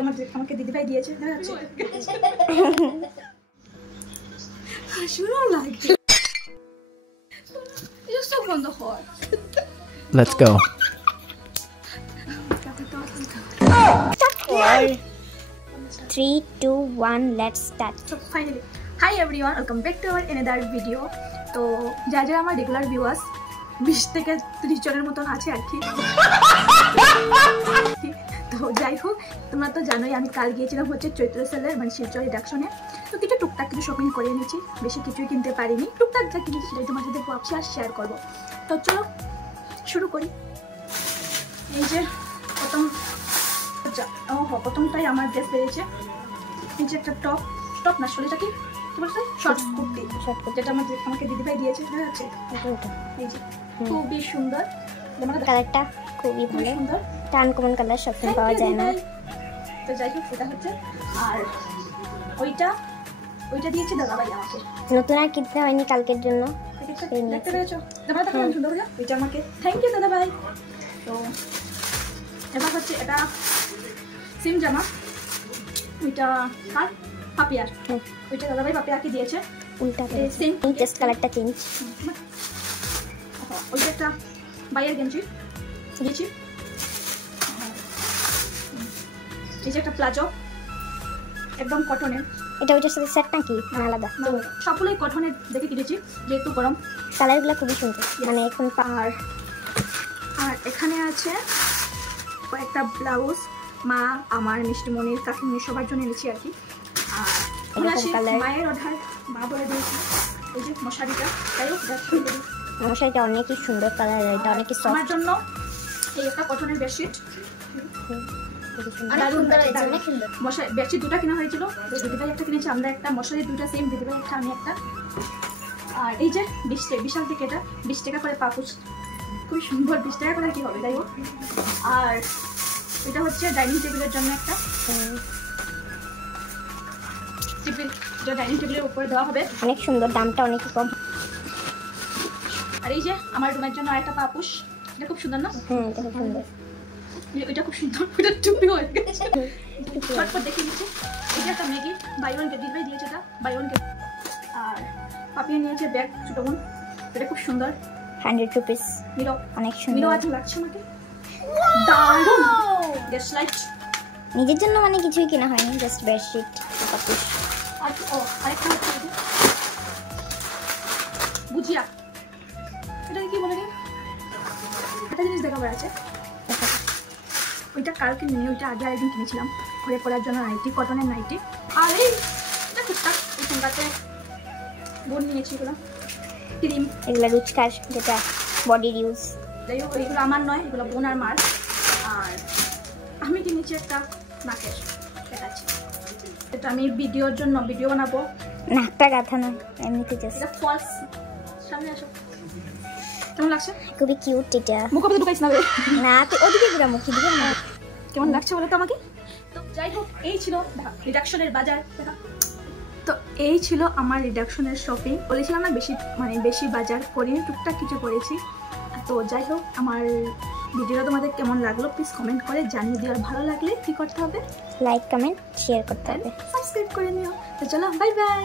আমাকে দিদিভাই দিয়েছে Let's go. 3, 2, 1, let's start. So finally, hi everyone, welcome back to our another video. তো যারা যারা আমার রেগুলার ভিউয়ার্স 20 থেকে 30 জনের মতন আছে আর কি। তো যাই হোক, তোমরা তো জানোই আমি কাল গিয়েছিলাম হচ্ছে চৈত্র সেলের মানে শিলচর রিডাকশনে। তো কিছু টুকটাক কিছু শপিং করে নিয়েছি, বেশি কিছুই কিনতে পারিনি। টুকটাক যা কিনেছি সেটাই তোমার সাথে ভাবছি আর শেয়ার করবো। তো চলো শুরু করি। এই যে প্রথমটাই আমার ড্রেস বেরিয়েছে। এই যে একটা টপ না শরীরটা কি শর্টস কুর্তি, যেটা আমাকে দিদিভাই দিয়েছে। এই যে খুবই সুন্দর, কালারটা খুবই ভালো, সুন্দর আনকমন কালার, সবসময় পাওয়া যায় না। তো যাই হোক, এটা হচ্ছে। আর ওইটা দিয়েছে দাদাভাই আমাকে, নতুন আর কিনতে হয়নি কালকের জন্য। দেখতে পেরেছো দাদাভাই কত সুন্দর হলো, ওইটা আমাকে থ্যাংক ইউ দাদাভাই। তো এবার হচ্ছে এটা সিম জামা, ওইটা আর পাপিয়ার, ওইটা দাদাভাই পাপিয়াকে দিয়েছে। উল্টা সেম, জাস্ট কালারটা চেঞ্জ। ওইটা একটা বাইয়ের গেঞ্জি দিয়েছি। এই যে একটা প্লাজো একদম কটনের, এটা ওইটার সাথে সেট নাকি আলাদা? সবগুলোই কটনের দেখে কিনেছি যেহেতু গরম। কালারগুলো খুবই সুন্দর, মানে এখন আর এখানে আছে কয়েকটা ব্লাউজ, মা আমার মিষ্টিমণির কাকিমণি সবার জন্য এনেছি আর কি। আর মায়ের অর্ডার মা বলে দিয়েছি। এই যে মশারিটা, তাই হোক মশারিটা অনেকই সুন্দর কালার, এটা অনেকই সফট। আমার জন্য এই একটা কটনের বেডশিট, বেডশিট দুটা কেনা হয়েছিল। দিদিভাই একটা কিনেছি, আমরা একটা, মশারি দুটা সেম, দিদিভাই একটা আমি একটা। আর এই যে বিশাল থেকে এটা 20 টাকা করে পাপুচ, খুবই সুন্দর। 20 টাকা করে কি হবে, যাই হোক। আর এটা হচ্ছে ডাইনিং টেবিলের জন্য একটা টেবিল, যেটা ডাইনিং টেবিলের উপরে দেওয়া হবে। অনেক সুন্দর, দামটা অনেক কম। আর এই যে আমার রুমের জন্য আরেকটা পাপুস, এটা খুব সুন্দর না? হ্যাঁ, এটা খুব সুন্দর। এটা খুব সুন্দর, এটা টুপি হয়ে গেছে, চটপট দেখে নিচ্ছে। এটা একটা ম্যাগি বাই ওয়ান গেট, দিদিভাই দিয়েছে এটা বাই ওয়ান গেট। আর পাপিয়া নিয়েছে ব্যাগ, ছোট বোন, এটা খুব সুন্দর, 100 রুপিস। মিরো, অনেক সুন্দর, মিরো আছে লাগছে আমাকে, দারুণ। গ্যাস লাইট নিজের জন্য মানে কিছুই কেনা হয়নি, জাস্ট বেডশিট, পাপুস। আর আরেকটা হচ্ছে গুজিয়া, এটা কি বলে নি, একটা জিনিস দেখাবার আছে। ওইটা কালকে নিয়ে, ওইটা আগে আরেকদিন কিনেছিলাম ঘরে পরার জন্য, নাইটি, কটনের নাইটি। আর এটা টুকটাক এখানটাতে বোন নিয়েছি, এগুলো ক্রিম, এগুলো রুচকার, যেটা বডির ইউজ। যাই হোক, এগুলো আমার নয়, এগুলো বোন আর মার। আর আমি কিনেছি একটা নাকের, এটা আছে, এটা আমি ভিডিও বানাবো। নাকটা গাঁথা না, এমনিতে জাস্ট। এটা ফলস, সামনে আসো, কেমন লাগছে? খুবই কিউট। এটা মুখ তো ঢুকাইছ না না, তুই ওদিকে ঘুরা, মুখে দিকে না। কেমন লাগছে বলো তো আমাকে? তো যাই হোক, এই ছিল রিডাকশনের বাজার। তো এই ছিল আমার রিডাকশনের শপিং। বলেছিলাম না বেশি বাজার করিনি, টুকটাক কিছু করেছি। তো যাই হোক, আমার ভিডিওটা তোমাদের কেমন লাগলো প্লিজ কমেন্ট করে জানিয়ে দিও। আর ভালো লাগলে কি করতে হবে? লাইক, কমেন্ট, শেয়ার করতে হবে, সাবস্ক্রাইব করে নিও। তো চলো, বাই বাই।